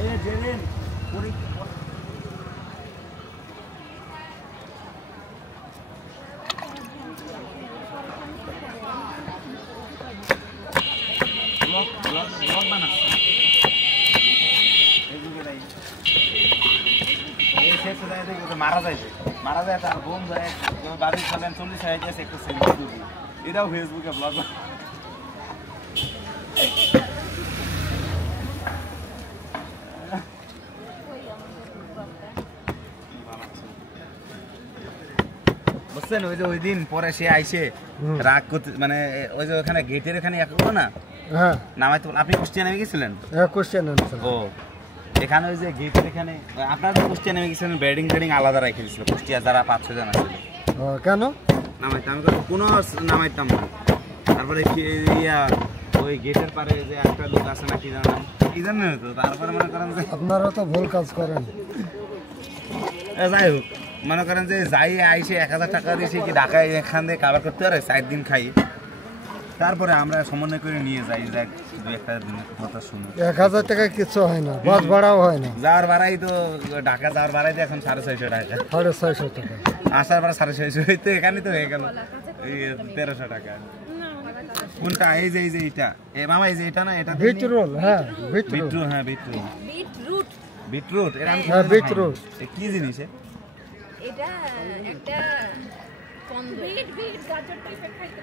এই জেরেন পুরি ব্লগ বানাচ্ছে ফেসবুকে এই শেষ হয়ে যায় দেখি মারা যায় তার বোন যায় বাড়ির চলেন 40 হয়ে গেছে একটু সেলফি তুলি এটাও ফেসবুকে ব্লগ বুঝছেন ওই যে ওই দিন পরে সে আইসে রাগ করতে মানে ওই যে ওখানে গেটের এখানে একলো না হ্যাঁ নামাইতে আপনি কুষ্টিয়া নেমে গেছিলেন হ্যাঁ কুষ্টিয়া নেমেছিলেন ও এখানে ওই যে গেটের এখানে আপনার তো কুষ্টিয়া নেমে গেছিলেন বেডিং আলাদা রেখে দিয়েছিল কুষ্টিয়া যারা 5-6 জন আছিল কেন নামাইতাম কোনো নামাইতাম না তারপরে ইয়া ওই গেটের পারে যে একটা লোক আছে না কি জানেন তো তারপরে মনে করেন যে আপনারা তো ভুল কাজ করেন যাই হোক মনে করেন যে যাই আইসে 1000 টাকা দিয়ে কি ঢাকায় এখান থেকে কাবার করতে পারে 4 দিন খাই তারপরে আমরা সমন্বয় করে নিয়ে যাই যাক দু একটা দিনের কথা শুনি 1000 টাকা কিছু হয় না বাস ভাড়াও হয় না যাওয়ার ভাড়াই তো ঢাকা যাওয়ার ভাড়াই তো এখন 650 টাকা 650 টাকা আসার ভাড়া 650 হইতে এখানে তো হয়ে গেল 1300 টাকা কোনটা এই যে এটা এ মামা এই যে এটা না এটা বিটরুট হ্যাঁ বিটরুট এর আমি বিটরুট কি জিনিস এটা একটা কনভিট গাজর টাইপের খাইতে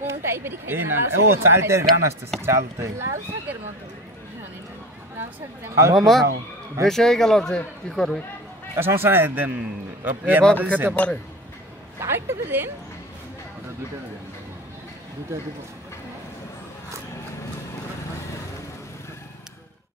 কোন টাইপেরই খাইতে এই না ও চালতের গান আসতেছে চালতে লাল শাকের মতো লাল শাক মামা বেশি হয়ে গেল যে কি করবে সমস্যা নাই দেন এভাবে খেতে পারে কাটতে দেন ওটা দুইটা দেন দুইটা দিব